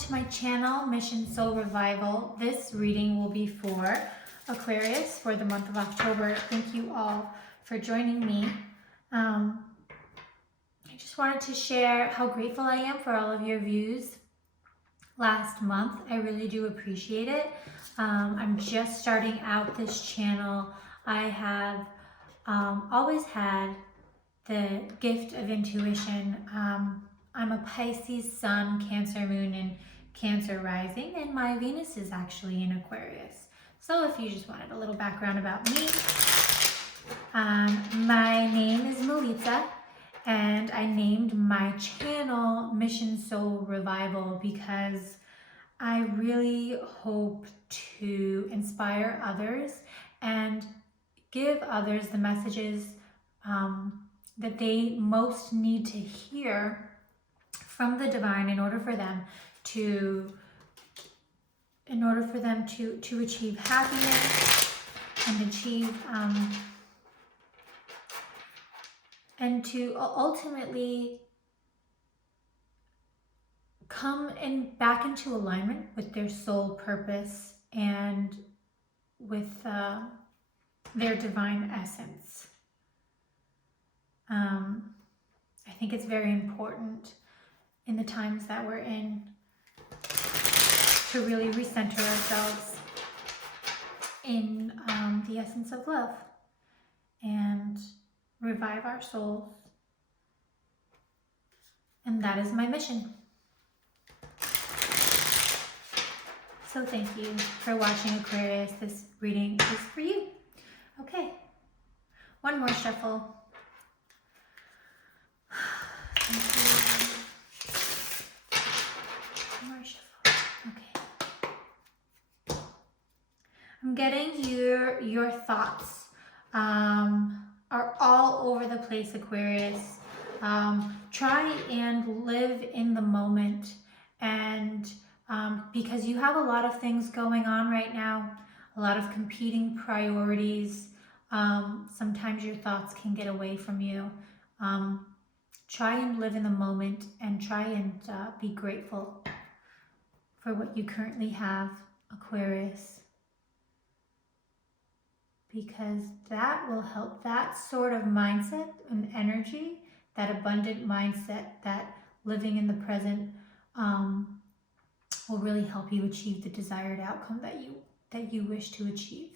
to my channel, Mission Soul Revival. This reading will be for Aquarius for the month of October. Thank you all for joining me. I just wanted to share how grateful I am for all of your views last month. I really do appreciate it. I'm just starting out this channel. I have always had the gift of intuition. I'm a Pisces Sun, Cancer Moon, and Cancer Rising, and my Venus is actually in Aquarius. So if you just wanted a little background about me, my name is Melita, and I named my channel Mission Soul Revival because I really hope to inspire others and give others the messages that they most need to hear from the divine in order for them to achieve happiness and achieve and to ultimately come back into alignment with their soul purpose and with their divine essence. I think it's very important in the times that we're in to really recenter ourselves in the essence of love and revive our souls. And that is my mission. So thank you for watching, Aquarius. This reading is for you. Okay, one more shuffle. Thank you. One more shuffle. Okay. I'm getting your thoughts are all over the place, Aquarius. Try and live in the moment, and because you have a lot of things going on right now, a lot of competing priorities. Sometimes your thoughts can get away from you. Try and live in the moment and try and be grateful for what you currently have, Aquarius. Because that will help. That sort of mindset and energy, that abundant mindset, that living in the present will really help you achieve the desired outcome that you wish to achieve.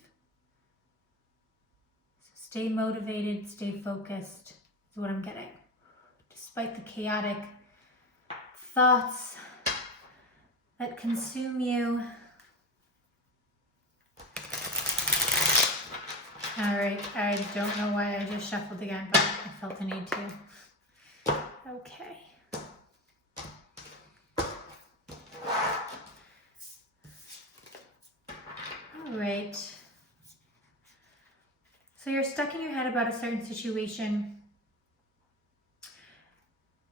So stay motivated, stay focused is what I'm getting. Despite the chaotic thoughts that consume you. All right, I don't know why I just shuffled again, but I felt the need to. Okay. All right. So you're stuck in your head about a certain situation.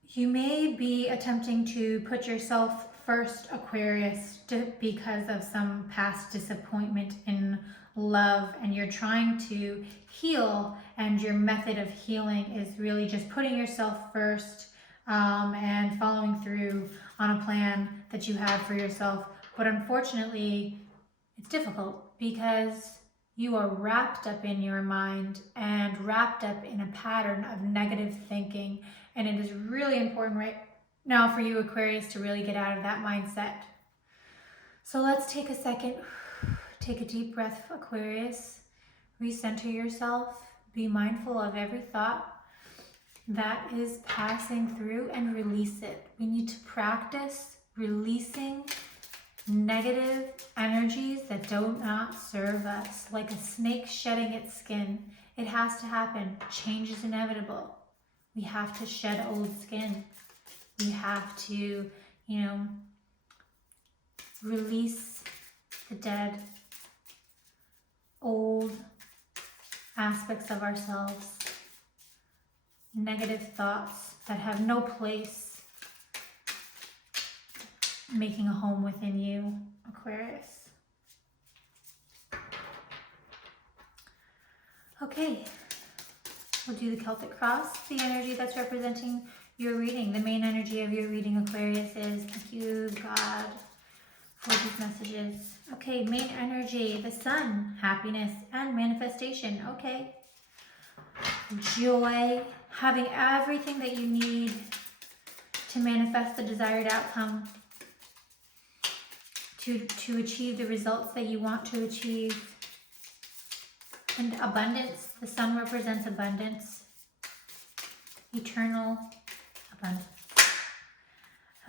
You may be attempting to put yourself first, Aquarius, because of some past disappointment in love, and you're trying to heal, and your method of healing is really just putting yourself first and following through on a plan that you have for yourself. But unfortunately, it's difficult because you are wrapped up in your mind and wrapped up in a pattern of negative thinking. And it is really important right now for you, Aquarius, to really get out of that mindset. So let's take a second. Take a deep breath, Aquarius. Recenter yourself. Be mindful of every thought that is passing through and release it. We need to practice releasing negative energies that do not serve us, like a snake shedding its skin. It has to happen. Change is inevitable. We have to shed old skin. We have to, release the dead, old aspects of ourselves, negative thoughts that have no place making a home within you, Aquarius. Okay, we'll do the Celtic cross, the energy that's representing your reading. The main energy of your reading, Aquarius, is thank you, God, for these messages. Okay, main energy, the Sun, happiness and manifestation. Okay. Joy, having everything that you need to manifest the desired outcome, to achieve the results that you want to achieve. And abundance, the Sun represents abundance, eternal abundance.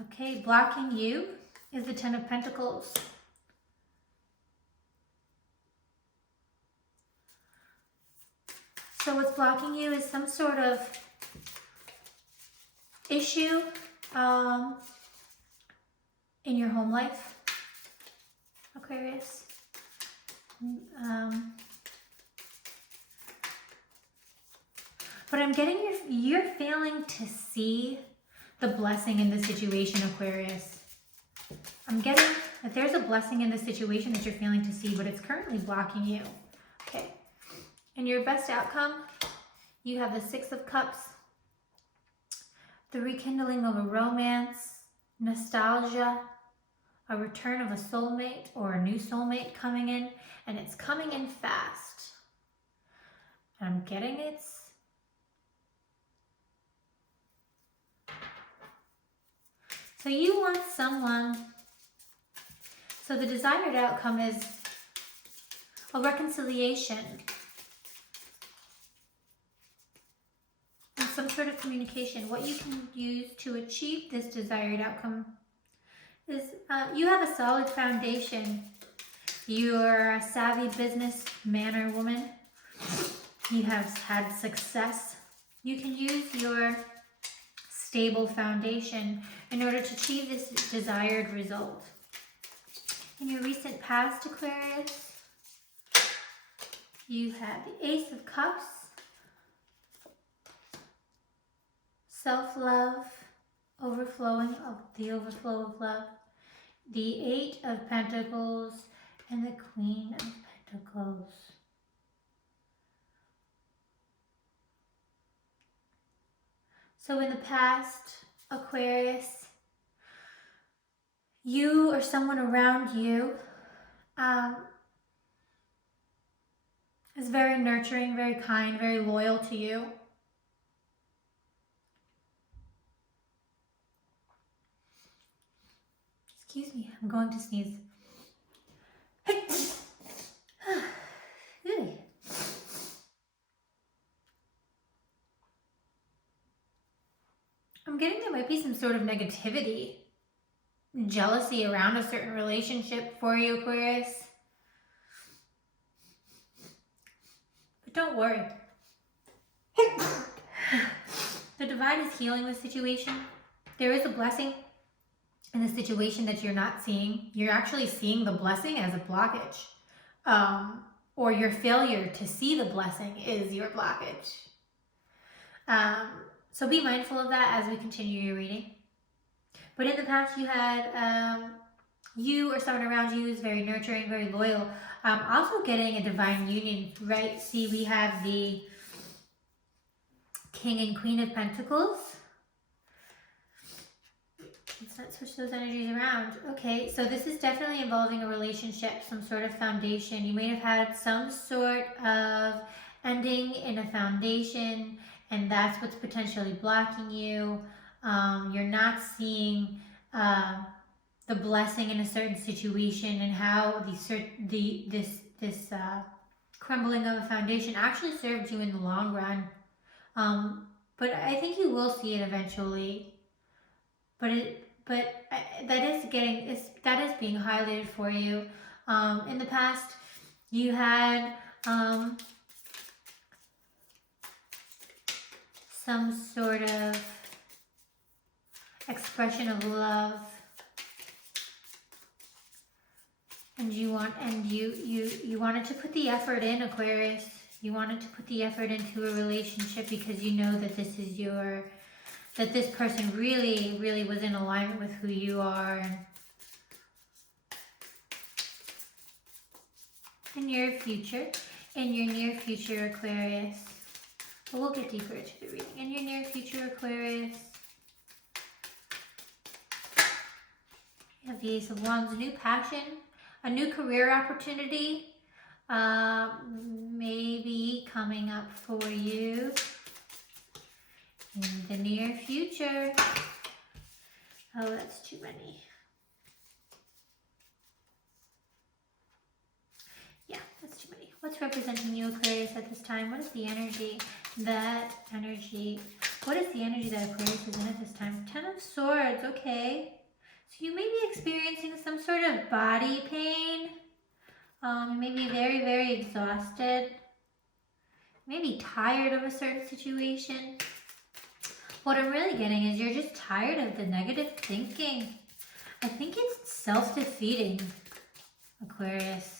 Okay, blocking you is the Ten of Pentacles. So what's blocking you is some sort of issue in your home life, Aquarius. But I'm getting you're failing to see the blessing in the situation, Aquarius. I'm getting that there's a blessing in the situation that you're failing to see, but it's currently blocking you. Okay. And your best outcome, you have the Six of Cups, the rekindling of a romance, nostalgia, a return of a soulmate or a new soulmate coming in, and it's coming in fast. And I'm getting so you want someone, so the desired outcome is a reconciliation and some sort of communication. What you can use to achieve this desired outcome is you have a solid foundation. You're a savvy businessman or woman. You have had success. You can use your stable foundation in order to achieve this desired result. In your recent past, Aquarius, you had the Ace of Cups, self-love, overflow of love, the Eight of Pentacles, and the Queen of Pentacles. So in the past, Aquarius, you or someone around you is very nurturing, very kind, very loyal to you. Excuse me, I'm going to sneeze. I'm getting there might be some sort of negativity, jealousy around a certain relationship for you, Aquarius. But don't worry. The divine is healing the situation. There is a blessing in the situation that you're not seeing. You're actually seeing the blessing as a blockage. Or your failure to see the blessing is your blockage. So be mindful of that as we continue your reading. But in the past, you had you or someone around you is very nurturing, very loyal. Also getting a divine union, right? See, we have the King and Queen of Pentacles. Let's switch those energies around. Okay, so this is definitely involving a relationship, some sort of foundation. You may have had some sort of ending in a foundation, and that's what's potentially blocking you. You're not seeing the blessing in a certain situation and how this crumbling of a foundation actually served you in the long run. But I think you will see it eventually. But that is being highlighted for you. In the past, you had some sort of expression of love, and you wanted to put the effort in, Aquarius. You wanted to put the effort into a relationship because you know that that this person really, really was in alignment with who you are. And in your near future, Aquarius. But we'll get deeper into the reading. In your near future, Aquarius, the Ace of Wands, new passion, a new career opportunity, maybe coming up for you in the near future. Oh, that's too many. Yeah, that's too many. What's representing you, Aquarius, at this time? What is the energy? What is the energy that Aquarius is in at this time? Ten of Swords, okay. So you may be experiencing some sort of body pain. You may be very, very exhausted. Maybe tired of a certain situation. What I'm really getting is you're just tired of the negative thinking. I think it's self-defeating, Aquarius.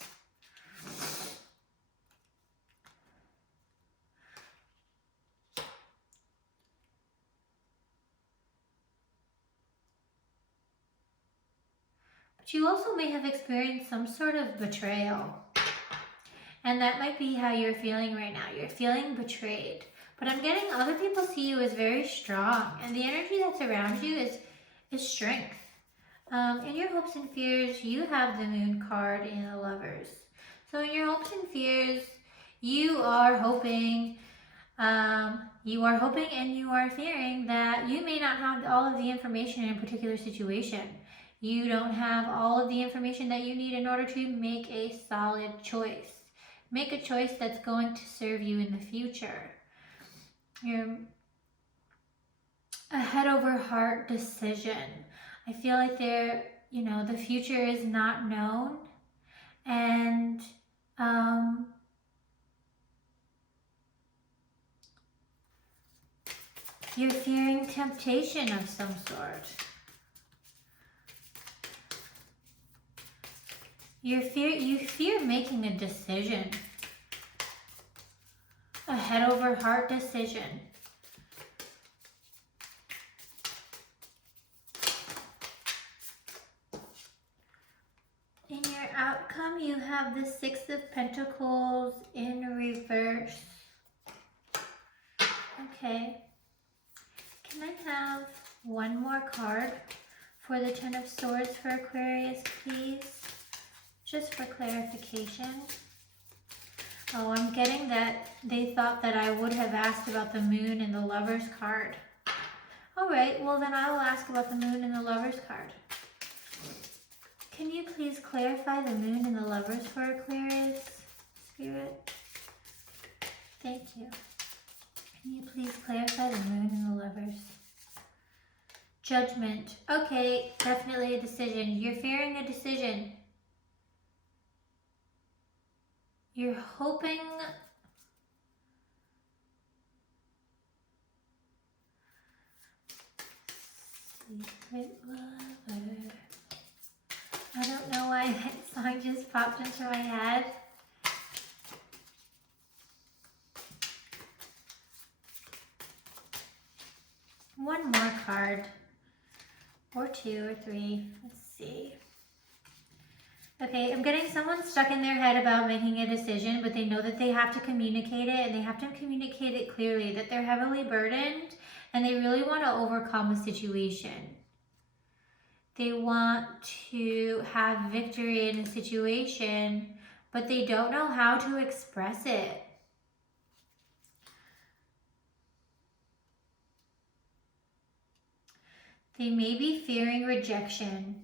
But you also may have experienced some sort of betrayal. And that might be how you're feeling right now. You're feeling betrayed. But I'm getting other people see you as very strong. And the energy that's around you is strength. In your hopes and fears, you have the Moon card in the Lovers. So in your hopes and fears, you are hoping and you are fearing that you may not have all of the information in a particular situation. You don't have all of the information that you need in order to make a solid choice. Make a choice that's going to serve you in the future. You're a head over heart decision. I feel like the future is not known, and you're fearing temptation of some sort. You fear making a decision. A head over heart decision. In your outcome, you have the Six of Pentacles in reverse. Okay. Can I have one more card for the Ten of Swords for Aquarius, please? Just for clarification. Oh, I'm getting that they thought that I would have asked about the Moon and the Lovers card. All right, well then I will ask about the Moon and the Lovers card. Can you please clarify the Moon and the Lovers for Aquarius, Spirit? Thank you. Can you please clarify the Moon and the Lovers? Judgment. Okay, definitely a decision. You're fearing a decision. You're hoping Secret Lover. I don't know why that song just popped into my head. One more card. Or two or three. Let's see. Okay, I'm getting someone stuck in their head about making a decision, but they know that they have to communicate it, and they have to communicate it clearly, that they're heavily burdened, and they really want to overcome a situation. They want to have victory in a situation, but they don't know how to express it. They may be fearing rejection.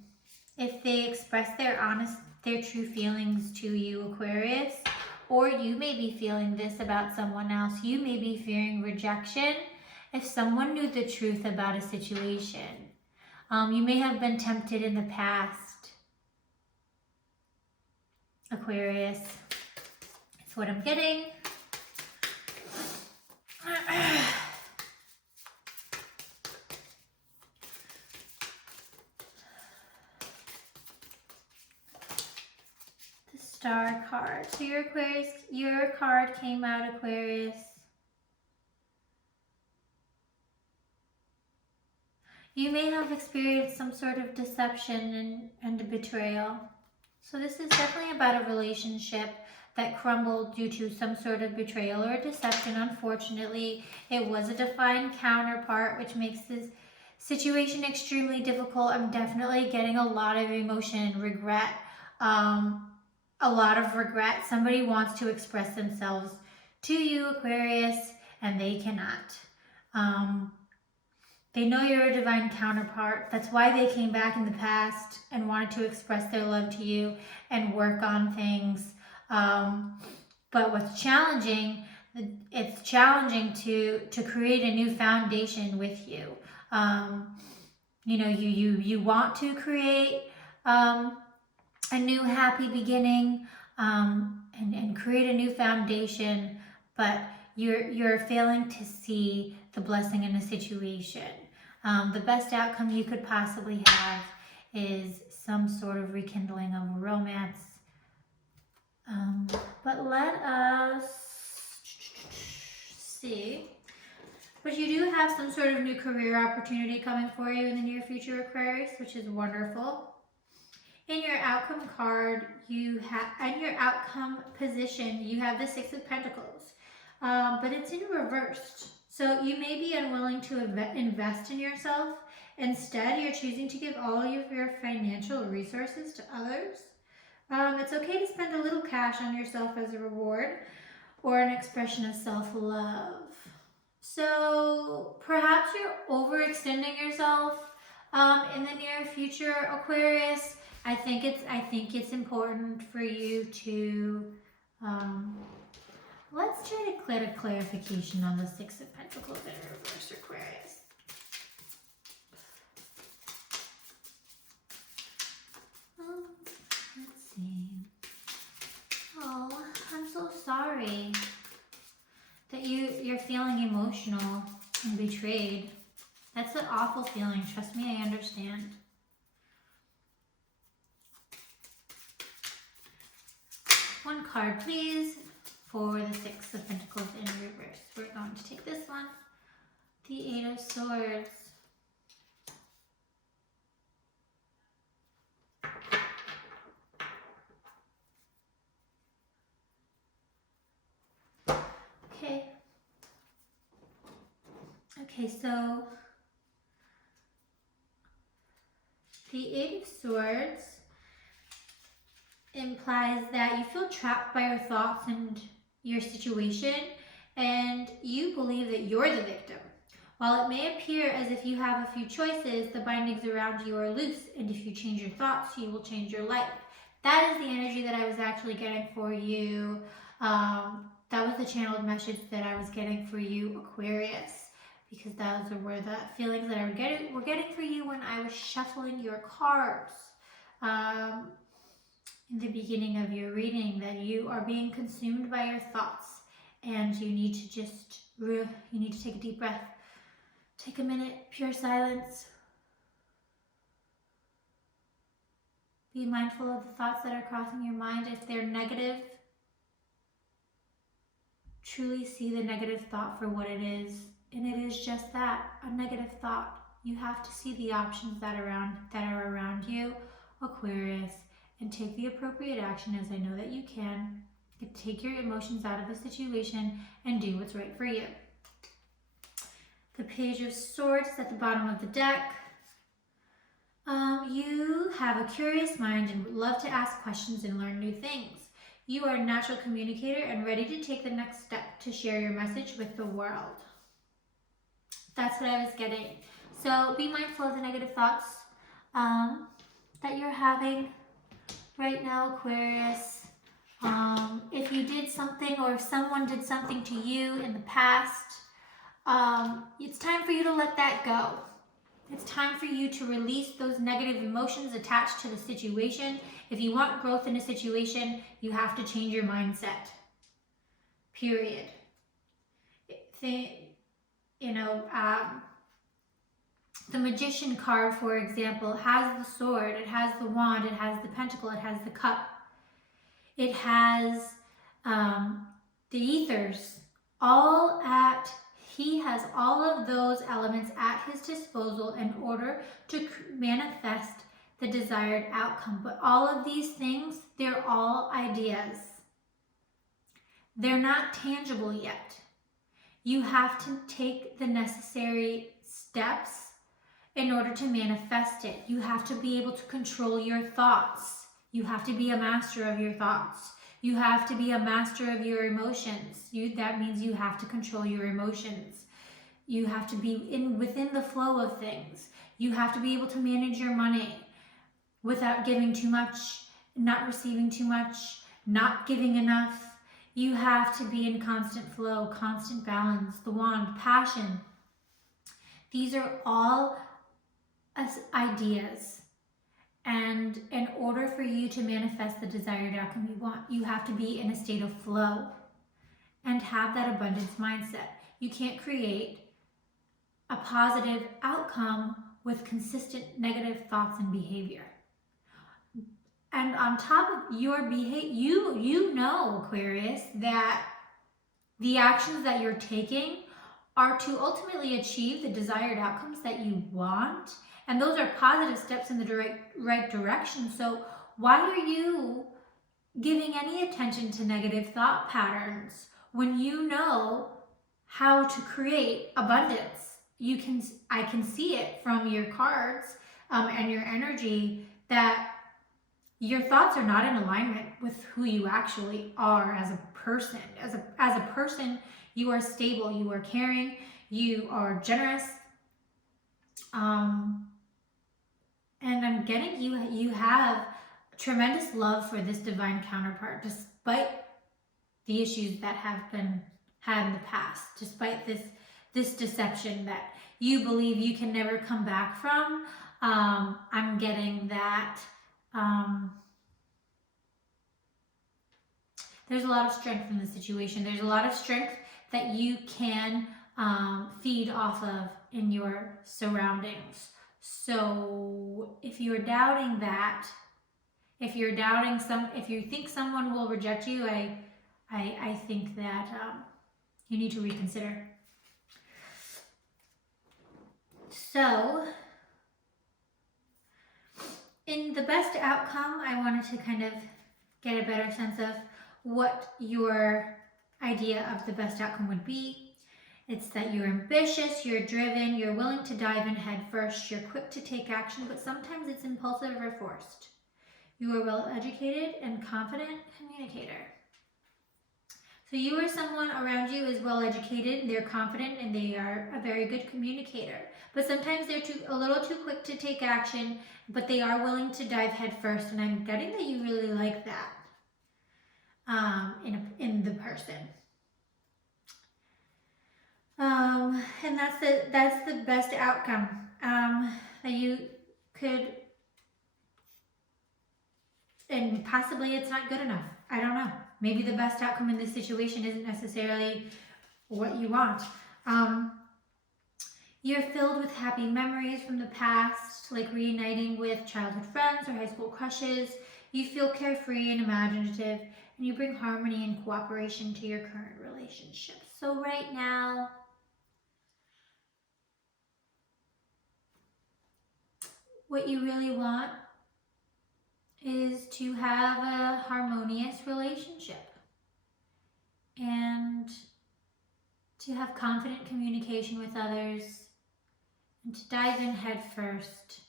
If they express their true feelings to you, Aquarius, or you may be feeling this about someone else. You may be fearing rejection if someone knew the truth about a situation. You may have been tempted in the past, Aquarius. That's what I'm getting. Star card. So your card came out, Aquarius. You may have experienced some sort of deception and a betrayal. So this is definitely about a relationship that crumbled due to some sort of betrayal or deception. Unfortunately, it was a defined counterpart, which makes Situation extremely difficult. I'm definitely getting a lot of emotion and regret. A lot of regret. Somebody wants to express themselves to you, Aquarius, and they cannot. They know you're a divine counterpart. That's why they came back in the past and wanted to express their love to you and work on things. But what's challenging, it's challenging to create a new foundation with you. You know, you want to create a new happy beginning and create a new foundation, but you're failing to see the blessing in the situation. The best outcome you could possibly have is some sort of rekindling of a romance. But let us see. But you do have some sort of new career opportunity coming for you in the near future, Aquarius, which is wonderful. In your outcome card, you have, in your outcome position, you have the Six of Pentacles, but it's in reverse. So you may be unwilling to invest in yourself. Instead, you're choosing to give all of your financial resources to others. It's okay to spend a little cash on yourself as a reward or an expression of self-love. So perhaps you're overextending yourself in the near future, Aquarius. I think it's important for you to let's try to get a clarification on the Six of Pentacles in reverse, Aquarius. Let's see. Oh, I'm so sorry that you're feeling emotional and betrayed. That's an awful feeling. Trust me, I understand. One card, please, for the Six of Pentacles in reverse. We're going to take this one. The Eight of Swords. Okay, so the Eight of Swords implies that you feel trapped by your thoughts and your situation, and you believe that you're the victim. While it may appear as if you have a few choices, the bindings around you are loose, and if you change your thoughts, you will change your life. That is the energy that I was actually getting for you. That was the channeled message that I was getting for you, Aquarius, because those were the feelings that I were getting for you when I was shuffling your cards in the beginning of your reading, that you are being consumed by your thoughts, and you need to take a deep breath, take a minute, pure silence. Be mindful of the thoughts that are crossing your mind. If they're negative, truly see the negative thought for what it is. And it is just that, a negative thought. You have to see the options that are around you, Aquarius, and take the appropriate action, as I know that you can. Take your emotions out of the situation and do what's right for you. The Page of Swords at the bottom of the deck. You have a curious mind and would love to ask questions and learn new things. You are a natural communicator and ready to take the next step to share your message with the world. That's what I was getting. So be mindful of the negative thoughts that you're having right now, Aquarius. If you did something or if someone did something to you in the past, it's time for you to let that go. It's time for you to release those negative emotions attached to the situation. If you want growth in a situation, you have to change your mindset. Period. The Magician card, for example, has the sword, it has the wand, it has the pentacle, it has the cup. It has the ethers, he has all of those elements at his disposal in order to manifest the desired outcome. But all of these things, they're all ideas. They're not tangible yet. You have to take the necessary steps in order to manifest it. You have to be able to control your thoughts. You have to be a master of your thoughts. You have to be a master of your emotions. That means you have to control your emotions. You have to be within the flow of things. You have to be able to manage your money without giving too much, not receiving too much, not giving enough. You have to be in constant flow, constant balance, the wand, passion. These are all ideas. And in order for you to manifest the desired outcome you want, you have to be in a state of flow and have that abundance mindset. You can't create a positive outcome with consistent negative thoughts and behavior. And on top of your behavior, you know, Aquarius, that the actions that you're taking are to ultimately achieve the desired outcomes that you want. And those are positive steps in the right direction. So why are you giving any attention to negative thought patterns when you know how to create abundance? I can see it from your cards and your energy that your thoughts are not in alignment with who you actually are as a person. As a person, you are stable, you are caring, you are generous. And I'm getting you have tremendous love for this divine counterpart, despite the issues that have been had in the past, despite this deception that you believe you can never come back from. I'm getting that there's a lot of strength in the situation. There's a lot of strength that you can feed off of in your surroundings. So if you're doubting that, if you think someone will reject you, I think that you need to reconsider. So, in the best outcome, I wanted to kind of get a better sense of what your idea of the best outcome would be. It's that you're ambitious, you're driven, you're willing to dive in head first, you're quick to take action, but sometimes it's impulsive or forced. You are well-educated and confident communicator. So you or someone around you is well-educated, they're confident, and they are a very good communicator. But sometimes they're a little too quick to take action, but they are willing to dive head first, and I'm getting that you really like that in the person. And that's the best outcome that you could, and possibly it's not good enough. I don't know. Maybe the best outcome in this situation isn't necessarily what you want. You're filled with happy memories from the past, like reuniting with childhood friends or high school crushes. You feel carefree and imaginative, and you bring harmony and cooperation to your current relationships. So right now, what you really want is to have a harmonious relationship and to have confident communication with others and to dive in head first.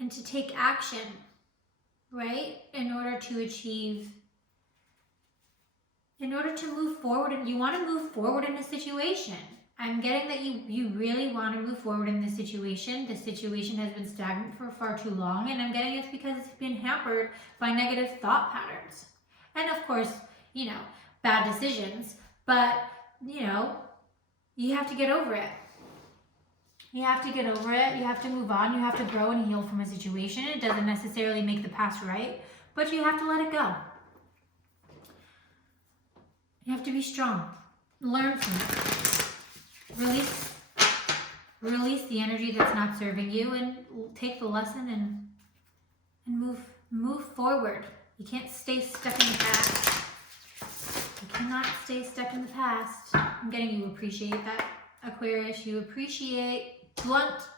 And to take action, right? In order to move forward, and you want to move forward in a situation. I'm getting that you really want to move forward in this situation. This situation has been stagnant for far too long, and I'm getting it's because it's been hampered by negative thought patterns. And of course, bad decisions, but, you have to get over it. You have to get over it. You have to move on. You have to grow and heal from a situation. It doesn't necessarily make the past right, but you have to let it go. You have to be strong. Learn from it. Release the energy that's not serving you, and take the lesson and move forward. You can't stay stuck in the past. You cannot stay stuck in the past. I'm getting you appreciate that, Aquarius. You appreciate blunt,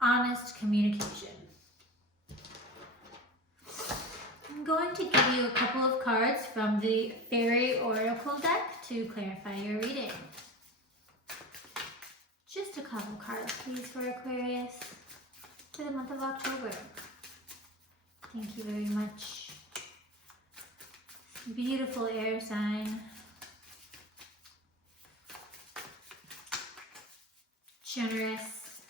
honest communication. I'm going to give you a couple of cards from the Fairy Oracle deck to clarify your reading. Just a couple cards, please, for Aquarius for the month of October. Thank you very much. Beautiful air sign. Generous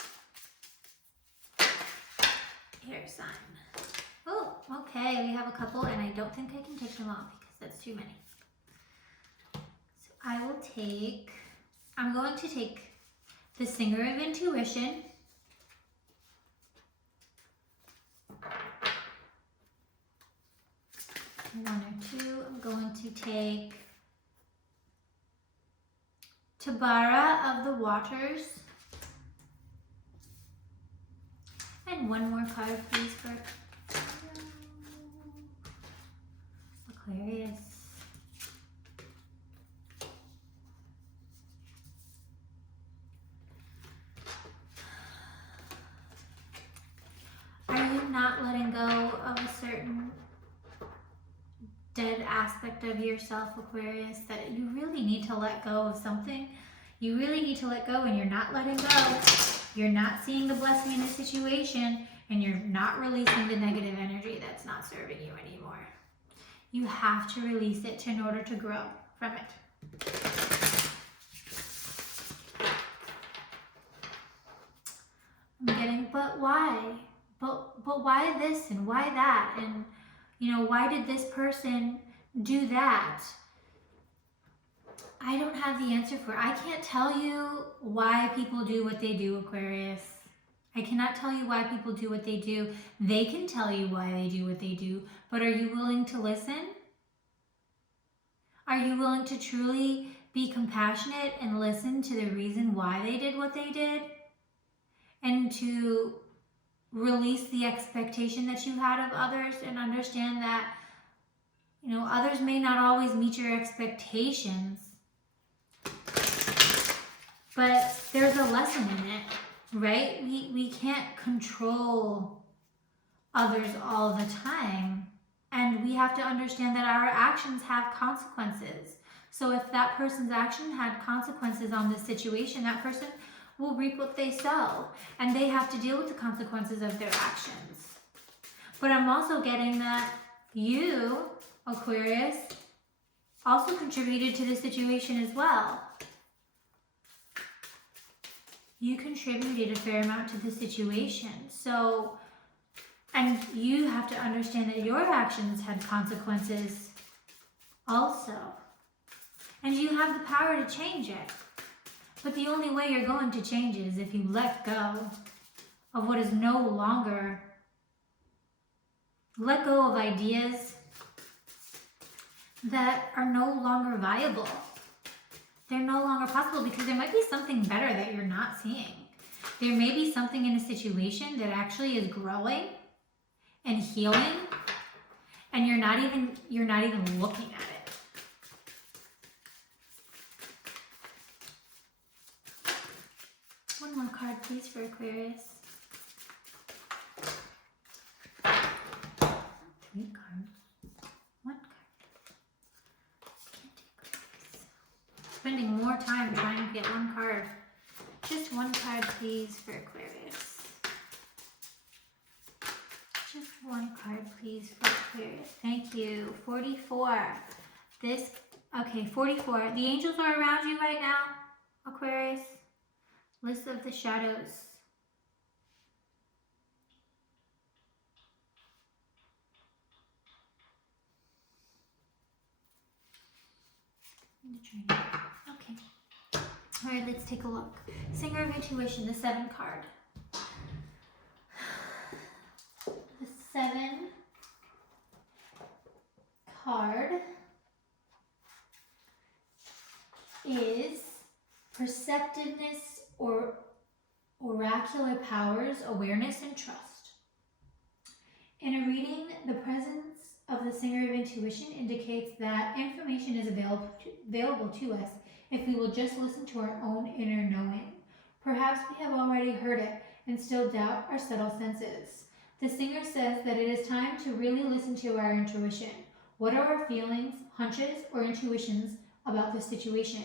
air sign. Oh, okay, we have a couple, and I don't think I can take them all because that's too many. So I'm going to take the Singer of Intuition. One or two. I'm going to take Tabara of the Waters. And one more card, please, for Aquarius. Are you not letting go of a certain dead aspect of yourself, Aquarius, that you really need to let go of something? You really need to let go, and you're not letting go. You're not seeing the blessing in the situation, and you're not releasing the negative energy that's not serving you anymore. You have to release it in order to grow from it. I'm getting, but why? But why this and why that? And, you know, why did this person do that? I don't have the answer for it. I can't tell you why people do what they do, Aquarius. I cannot tell you why people do what they do. They can tell you why they do what they do, but are you willing to listen? Are you willing to truly be compassionate and listen to the reason why they did what they did? And to release the expectation that you had of others and understand that, you know, others may not always meet your expectations, but there's a lesson in it, right? We can't control others all the time, and we have to understand that our actions have consequences. So if that person's action had consequences on this situation, that person will reap what they sow, and they have to deal with the consequences of their actions. But I'm also getting that you, Aquarius, also contributed to the situation as well. You contributed a fair amount to the situation. So, and you have to understand that your actions had consequences also. And you have the power to change it. But the only way you're going to change it is if you let go of what is no longer, let go of ideas that are no longer viable. They're no longer possible because there might be something better that you're not seeing. There may be something in a situation that actually is growing and healing, and you're not even looking at it. One more card, please, for Aquarius. 3 cards. 1 card. Can't take this. Spending more time trying to get 1 card. Just 1 card, please, for Aquarius. Just 1 card, please, for Aquarius. Thank you. 44. Okay, 44. The angels are around you right now, Aquarius. List of the shadows. Okay. All right, let's take a look. Singer of Intuition, the 7 card. The 7 card is perceptiveness or oracular powers, awareness, and trust. In a reading, the presence of the Singer of Intuition indicates that information is available to us if we will just listen to our own inner knowing. Perhaps we have already heard it and still doubt our subtle senses. The singer says that it is time to really listen to our intuition. What are our feelings, hunches, or intuitions about the situation.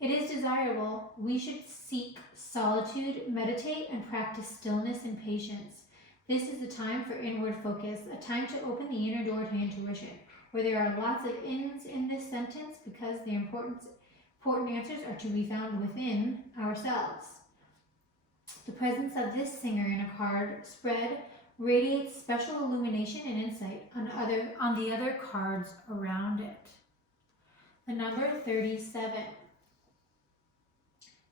It is desirable we should seek solitude, meditate, and practice stillness and patience. This is a time for inward focus, a time to open the inner door to intuition, where there are lots of ins in this sentence because the important answers are to be found within ourselves. The presence of this singer in a card spread radiates special illumination and insight on the other cards around it. The number 37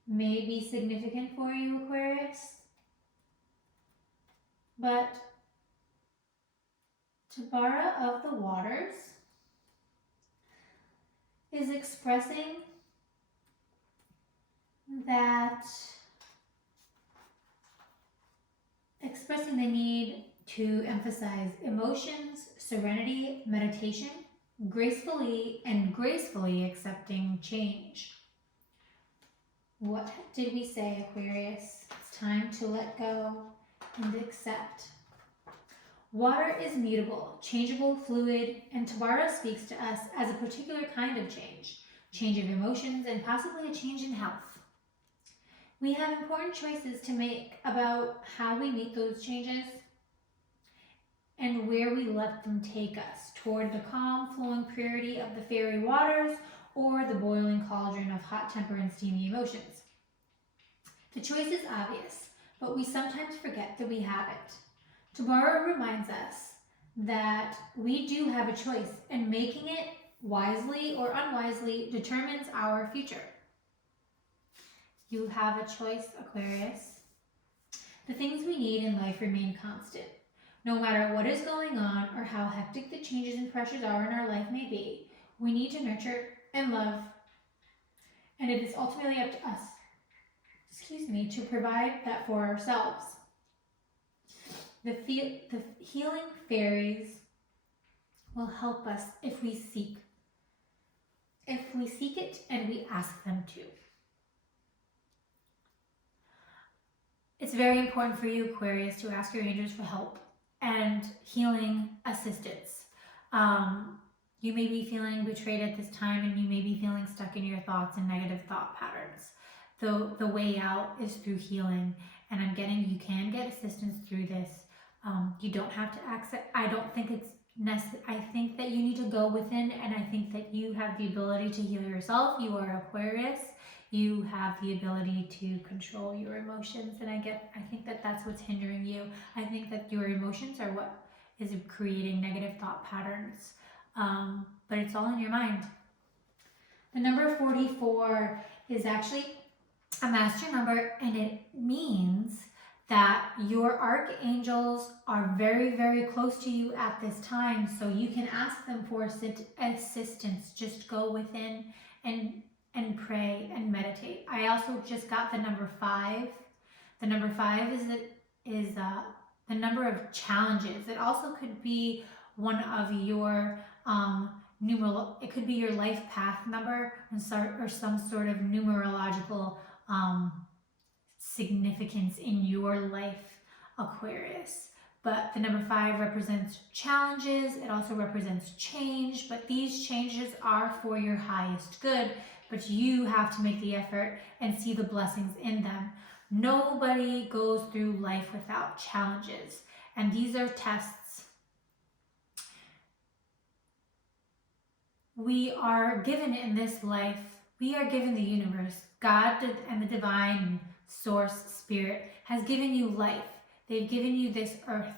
may be significant for you, Aquarius, but Tabara of the Waters is expressing the need to emphasize emotions, serenity, meditation, gracefully accepting change. What did we say, Aquarius? It's time to let go and accept. Water is mutable, changeable, fluid, and Tabara speaks to us as a particular kind of change of emotions, and possibly a change in health. We have important choices to make about how we meet those changes and where we let them take us toward the calm, flowing purity of the fairy waters or the boiling cauldron of hot temper and steamy emotions. The choice is obvious, but we sometimes forget that we have it. Tabara reminds us that we do have a choice, and making it wisely or unwisely determines our future. You have a choice, Aquarius. The things we need in life remain constant. No matter what is going on or how hectic the changes and pressures are in our life may be, we need to nurture and love, and it is ultimately up to us, to provide that for ourselves. The healing fairies will help us if we seek it and we ask them to. It's very important for you, Aquarius, to ask your angels for help and healing assistance. You may be feeling betrayed at this time, and you may be feeling stuck in your thoughts and negative thought patterns. The way out is through healing, and I'm getting you can get assistance through this. You don't have to accept. I don't think it's necessary. I think that you need to go within, and I think that you have the ability to heal yourself. You are Aquarius. You have the ability to control your emotions, and I think that that's what's hindering you. I think that your emotions are what is creating negative thought patterns, but it's all in your mind. The number 44 is actually a master number, and it means that your archangels are very, very close to you at this time, so you can ask them for assistance. Just go within and pray and meditate. I also just got the number 5. The number 5 is the number of challenges. It also could be one of your it could be your life path number or some sort of numerological significance in your life, Aquarius. But the number 5 represents challenges. It also represents change, but these changes are for your highest good, but you have to make the effort and see the blessings in them. Nobody goes through life without challenges, and these are tests. We are given in this life, we are given the universe. God and the divine source spirit has given you life. They've given you this earth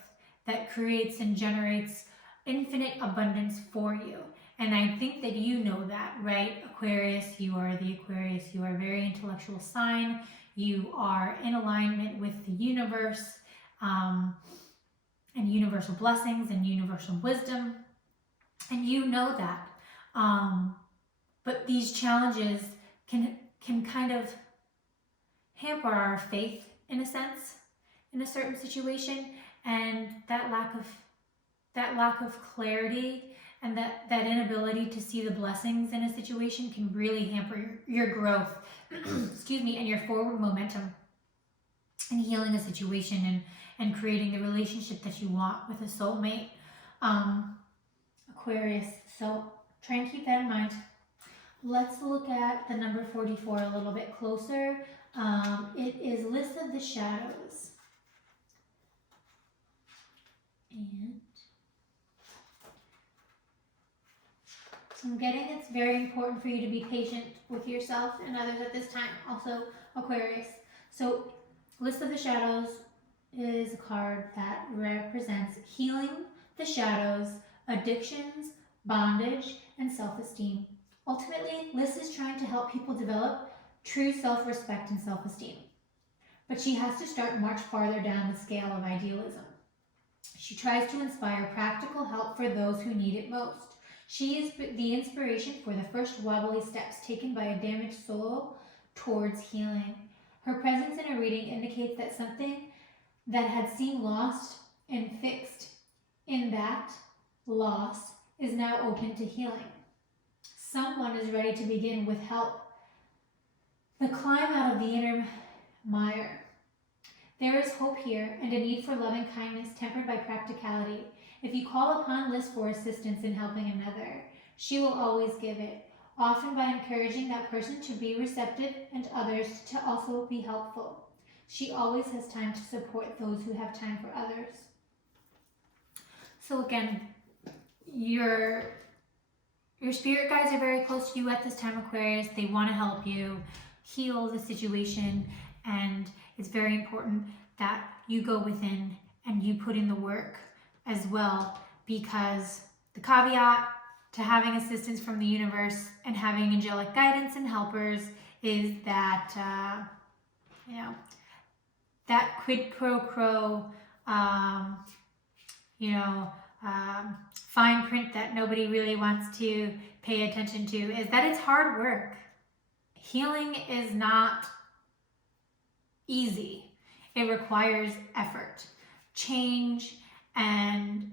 that creates and generates infinite abundance for you. And I think that you know that, right? Aquarius, you are the Aquarius. You are a very intellectual sign. You are in alignment with the universe and universal blessings and universal wisdom. And you know that. But these challenges can kind of hamper our faith in a sense, in a certain situation, and that lack of clarity and that inability to see the blessings in a situation can really hamper your growth, and your forward momentum in healing a situation and creating the relationship that you want with a soulmate, Aquarius. So try and keep that in mind. Let's look at the number 44 a little bit closer. It is List of the Shadows. And I'm getting it's very important for you to be patient with yourself and others at this time. Also, Aquarius. So, List of the Shadows is a card that represents healing the shadows, addictions, bondage, and self-esteem. Ultimately, Liz is trying to help people develop true self-respect and self-esteem. But she has to start much farther down the scale of idealism. She tries to inspire practical help for those who need it most. She is the inspiration for the first wobbly steps taken by a damaged soul towards healing. Her presence in a reading indicates that something that had seemed lost and fixed in that loss is now open to healing. Someone is ready to begin with help. The climb out of the inner mire. There is hope here and a need for loving kindness tempered by practicality. If you call upon Liz for assistance in helping another, she will always give it, often by encouraging that person to be receptive and others to also be helpful. She always has time to support those who have time for others. So again, your spirit guides are very close to you at this time, Aquarius. They want to help you heal the situation, and it's very important that you go within and you put in the work as well, because the caveat to having assistance from the universe and having angelic guidance and helpers is that, that quid pro quo, fine print that nobody really wants to pay attention to is that it's hard work. Healing is not easy. It requires effort, change, and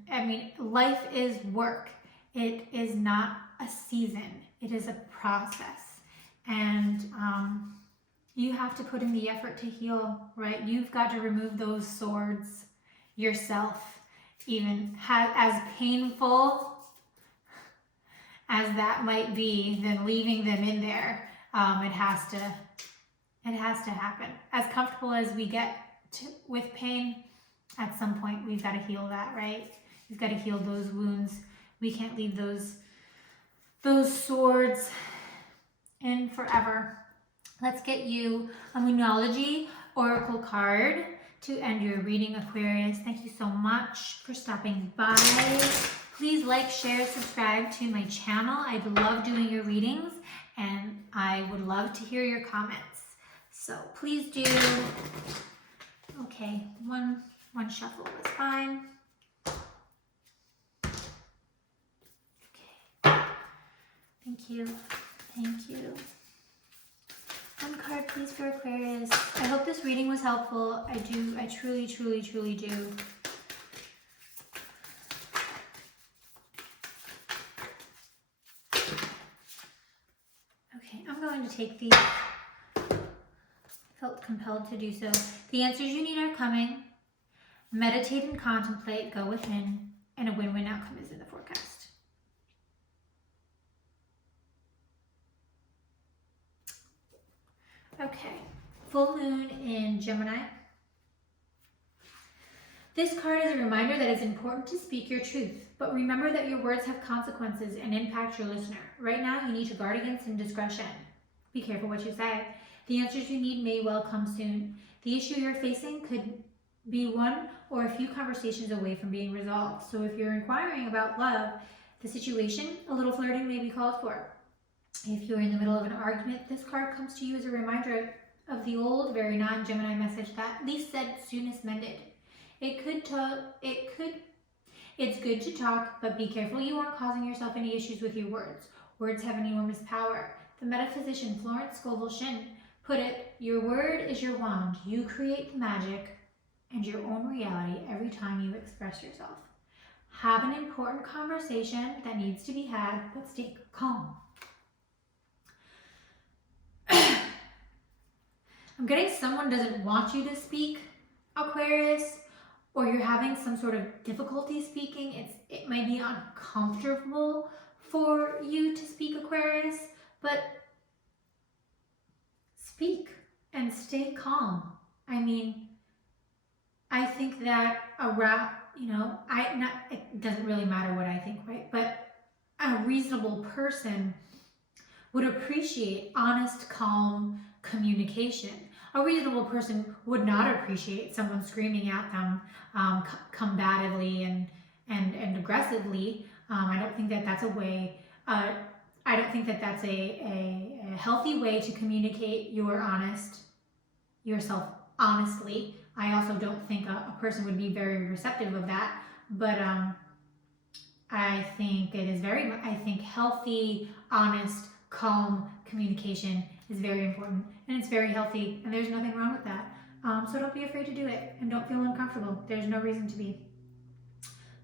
life is work. It is not a season. It is a process. And you have to put in the effort to heal, right? You've got to remove those swords yourself. Even as painful as that might be, then leaving them in there, it has to happen. As comfortable as we get with pain, at some point we've got to heal that, right? We've got to heal those wounds. We can't leave those swords in forever. Let's get you a Moonology Oracle card to end your reading, Aquarius. Thank you so much for stopping by. Please like, share, subscribe to my channel. I love doing your readings, and I would love to hear your comments. So please do. Okay, one shuffle is fine. Okay. Thank you. Thank you. One card, please, for Aquarius. I hope this reading was helpful. I do. I truly, truly, truly do. Okay, I'm going to take these. Felt compelled to do so. The answers you need are coming. Meditate and contemplate. Go within. And a win-win outcome is in the forecast. Okay, full moon in Gemini. This card is a reminder that it's important to speak your truth, but remember that your words have consequences and impact your listener. Right now, you need to guard against indiscretion. Be careful what you say. The answers you need may well come soon. The issue you're facing could be one or a few conversations away from being resolved. So if you're inquiring about love, the situation, a little flirting may be called for. If you're in the middle of an argument, this card comes to you as a reminder of the old, very non-Gemini message that least said, soonest mended. It's good to talk, but be careful you aren't causing yourself any issues with your words. Words have an enormous power. The metaphysician Florence Scovel Shinn put it, your word is your wand. You create the magic and your own reality every time you express yourself. Have an important conversation that needs to be had, but stay calm. I'm getting someone doesn't want you to speak, Aquarius, or you're having some sort of difficulty speaking. It might be uncomfortable for you to speak, Aquarius, but speak and stay calm. I mean, I think that it doesn't really matter what I think, right? But a reasonable person would appreciate honest, calm communication. A reasonable person would not appreciate someone screaming at them combatively and aggressively. I don't think that that's a way. I don't think that that's a healthy way to communicate yourself honestly. I also don't think a person would be very receptive of that. But I think healthy, honest, calm communication is very important, and it's very healthy, and there's nothing wrong with that. So don't be afraid to do it, and don't feel uncomfortable. There's no reason to be.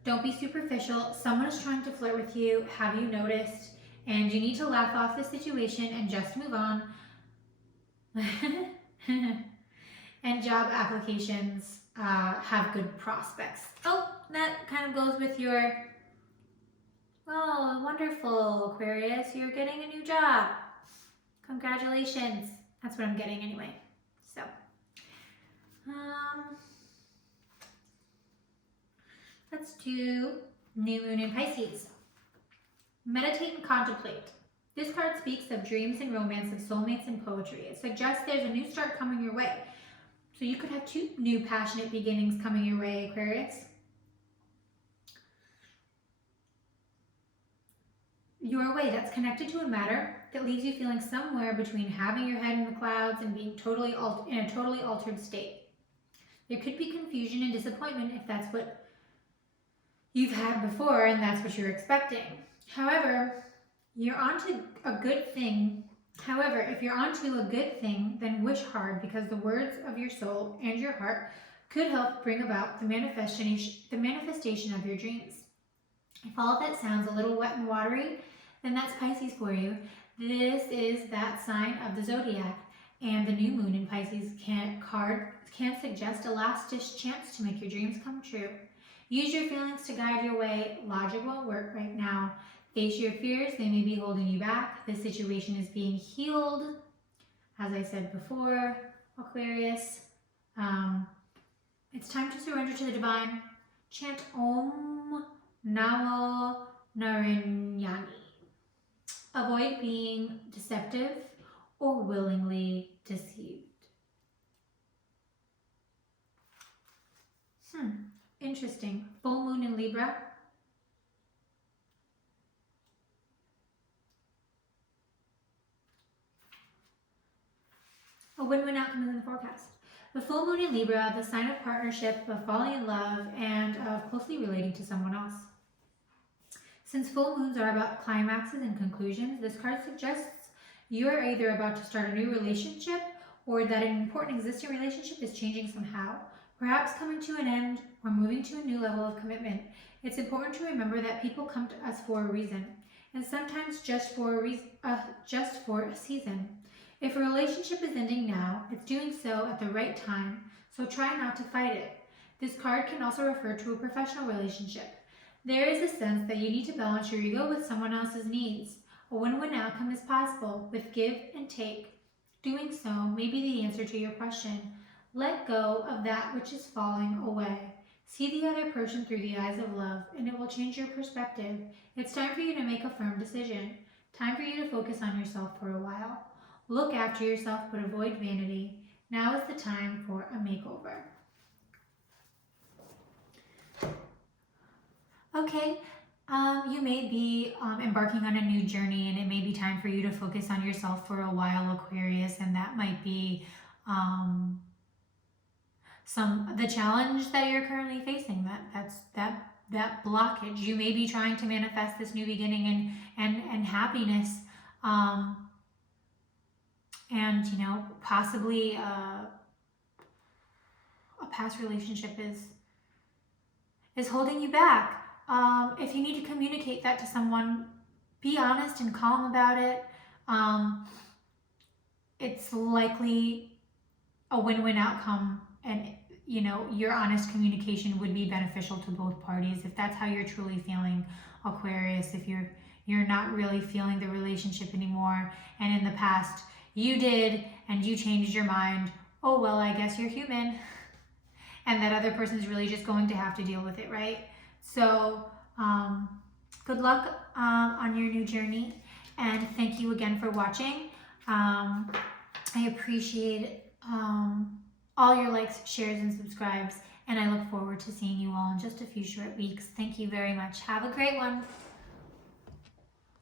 Don't be superficial. Someone is trying to flirt with you. Have you noticed? And you need to laugh off the situation and just move on. And job applications have good prospects. Oh, that kind of goes with your, oh, wonderful, Aquarius, you're getting a new job. Congratulations. That's what I'm getting anyway. So, let's do new moon in Pisces. Meditate and contemplate. This card speaks of dreams and romance, of soulmates and poetry. It suggests there's a new start coming your way. So you could have 2 new passionate beginnings coming your way, Aquarius. Your way that's connected to a matter that leaves you feeling somewhere between having your head in the clouds and being in a totally altered state. There could be confusion and disappointment if that's what you've had before and that's what you're expecting. However, if you're onto a good thing, then wish hard, because the words of your soul and your heart could help bring about the manifestation of your dreams. If all of that sounds a little wet and watery, then that's Pisces for you. This is that sign of the zodiac, and the new moon in Pisces can suggest a last-ditch chance to make your dreams come true. Use your feelings to guide your way. Logic won't work right now. Face your fears, they may be holding you back. The situation is being healed. As I said before, Aquarius, it's time to surrender to the divine. Chant Om Namo Narayani. Avoid being deceptive or willingly deceived. Interesting. Full moon in Libra. A win-win outcome is in the forecast. The full moon in Libra, the sign of partnership, of falling in love, and of closely relating to someone else. Since full moons are about climaxes and conclusions, this card suggests you are either about to start a new relationship or that an important existing relationship is changing somehow, perhaps coming to an end or moving to a new level of commitment. It's important to remember that people come to us for a reason, and sometimes just for a season. If a relationship is ending now, it's doing so at the right time, so try not to fight it. This card can also refer to a professional relationship. There is a sense that you need to balance your ego with someone else's needs. A win-win outcome is possible with give and take. Doing so may be the answer to your question. Let go of that which is falling away. See the other person through the eyes of love, and it will change your perspective. It's time for you to make a firm decision. Time for you to focus on yourself for a while. Look after yourself, but avoid vanity. Now is the time for a makeover. Okay, you may be embarking on a new journey, and it may be time for you to focus on yourself for a while, Aquarius, and that might be the challenge that you're currently facing. That blockage. You may be trying to manifest this new beginning and happiness. And possibly a past relationship is holding you back. If you need to communicate that to someone, be honest and calm about it. It's likely a win-win outcome, and your honest communication would be beneficial to both parties if that's how you're truly feeling, Aquarius. If you're you're not really feeling the relationship anymore, and in the past you did and you changed your mind. Oh, well, I guess you're human. And that other person is really just going to have to deal with it, right? So good luck on your new journey, and thank you again for watching. I appreciate all your likes, shares, and subscribes, and I look forward to seeing you all in just a few short weeks. Thank you very much. Have a great one.